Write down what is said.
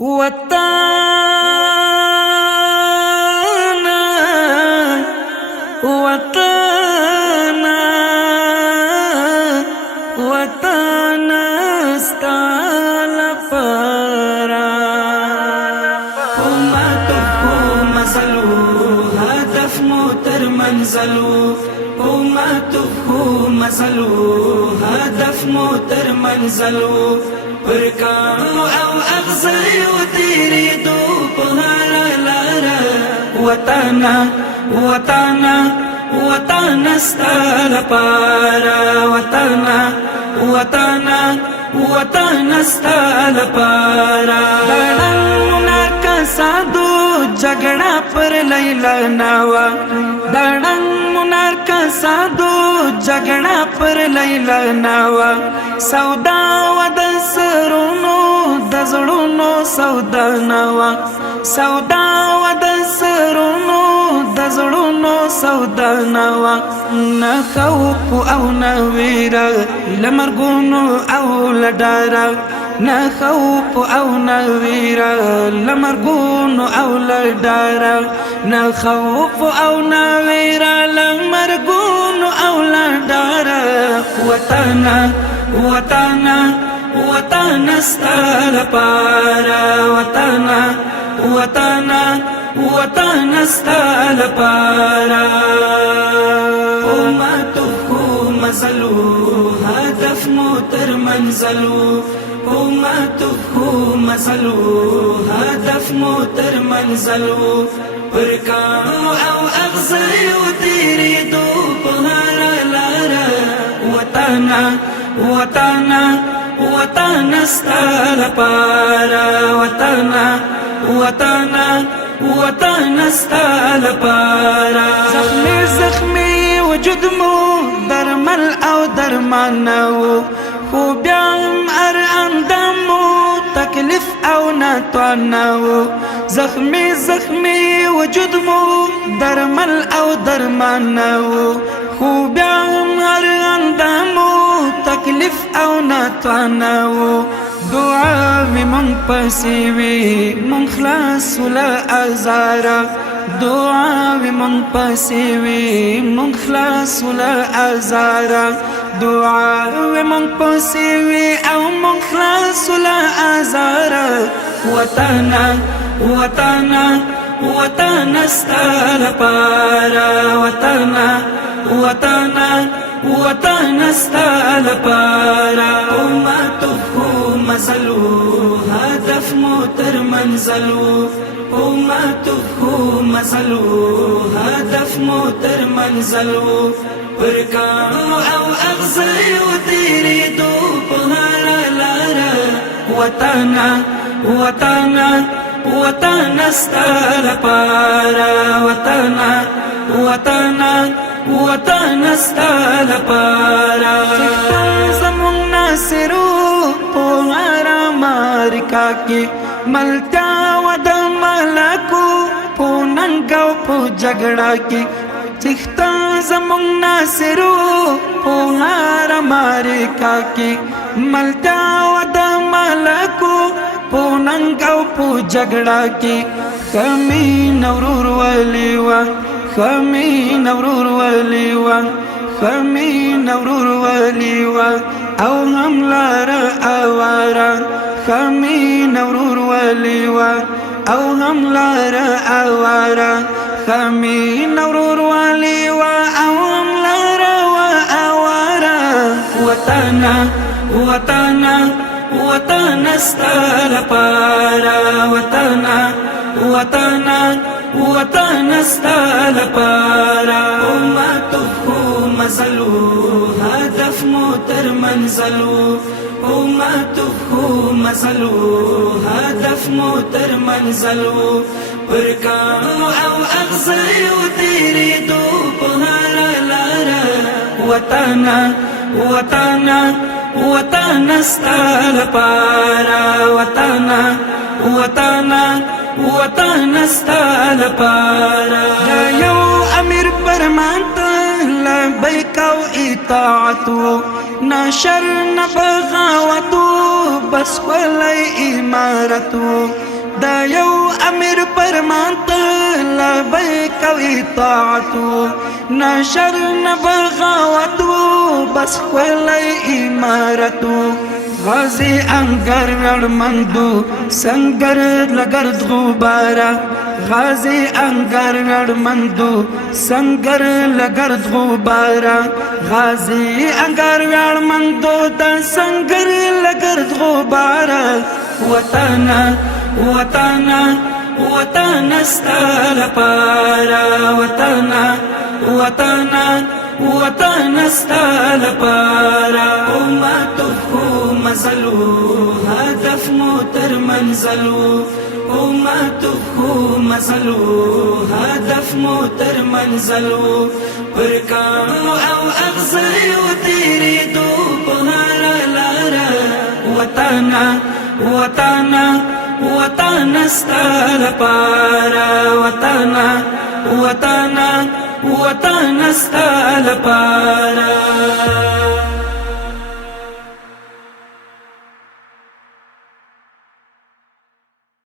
وطانا وطانا وطانا ستال پارا اماتو مزلو هدف موتر منزلو اماتو مزلو هدف موتر منزلو پرکانو او اغزیو تیری دو پهارا لارا وطانا وطانا وطانا ستال پارا وطانا وطانا وطانا ستال پارا دڑن مناکا سادو جگڑا پر لیلا ناوا دڑن مناکا سادو جگڑا پر لیلا ناوا سودا ود سرونو دزړونو سودا نوا سودا ود سرونو دزړونو سودا نوا نه خوف او نه ویرا لمرګونو او لډارا نه خوف او نه ویرا لمرګونو او لډارا نه خوف او نه ویرا لمرګونو او لډارا وطنا وطنا وطانا ستال پارا وطانا وطانا وطانا ستال پارا اماتو مزلو هدف موتر منزلو اماتو مزلو هدف موتر منزلو پرکانو او اغزیو تیری دو پهارا لارا وطانا وطانا وطانا ستال پارا وطانا وطانا وطانا ستال پارا زخمی زخمی وجود مو درمل او درمانو خو بیام ار اندامو تکلیف او ناتوانو زخمی زخمی وجود مو درمل او درمانو خو بیام ار اندامو تکلیف او ناتوانو دعا وی من پسیوی من خلاص ولا ازارا دعا وی من پسیوی من خلاص ولا ازارا دعا وی من پسیوی او من خلاص ولا ازارا وطنا وطنا وطنا ستال پارا وطنا وطنا وطانا ستال پارا اماتو مزلو هدف موتر منزلو اماتو مزلو هدف موتر منزلو پرکانو او اغزیو تیری دو پهارا لارا وطانا وطانا وطانا ستال پارا وطانا وطانا وطانا ستال پارا زمون ناصرو پوهارا مارکا کی ملتا ود ملکو پوننگاو پو جگڑا کی چختا زمون ناصرو پوهارا مارکا کی ملتا ود ملکو پوننگاو پو جگڑا کی کمی نورور ولیوان خمی نورور ولیوا خمی نورور ولیوا او هم لار اوارا خمی نورور ولیوا او هم لار اوارا خمی نورور ولیوا او هم لار اوارا وطنا وطنا وطنا ستال پارا وطنا وطنا وطانا ستال پارا اماتو مزلو هدف موتر منزلو اماتو مزلو هدف موتر منزلو پرکانو او اغزیو تیری دو پهارا لارا وطانا وطانا وطانا ستال پارا وطانا وطانا وطانا ستال پارا یو امیر فرمان ته لبیک او اطاعتو نشر نبغاوتو بس ولی امارتو دا یو امیر فرمان ته لبیک او اطاعتو نشر نبغاوتو بس ولی امارتو غازی انگر رڑمندو سنگر لگرد غبارا غازی انگر رڑمندو سنگر لگرد غبارا غازی انگر رڑمندو دا سنگر لگرد غبارا وطانا وطانا وطانا ستال پارا وطانا وطانا وطانا ستال پارا امتو مزلو هدف مو تر منزلو امتو مزلو هدف مو تر منزلو پرکانو او اغزیو تیری دو بغارا لارا وطانا وطانا وطانا ستال پارا وطانا وطانا وطانا ستال پارا